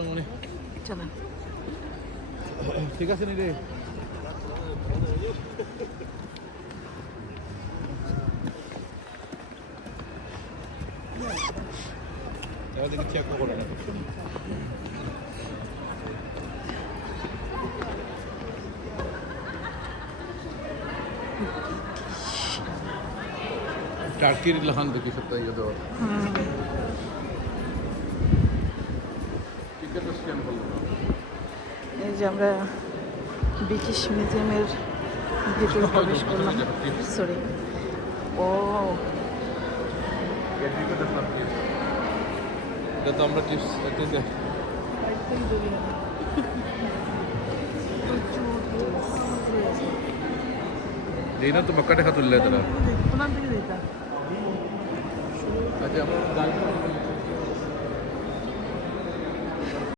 চলো মনে চলো ঠিক আছে নি রে দেখি চেক করে না টার্কির লহান দেখি সপ্তাহ ইয়ে টিকিট স্ক্যান করলাম এই যে আমরা ব্রিটিশ মিউজিয়ামের ভিতরে প্রবেশ করলাম সরি ও এটা তো আমরা টিপস देना तो बक्का देखा तुल्ले तेरा अच्छा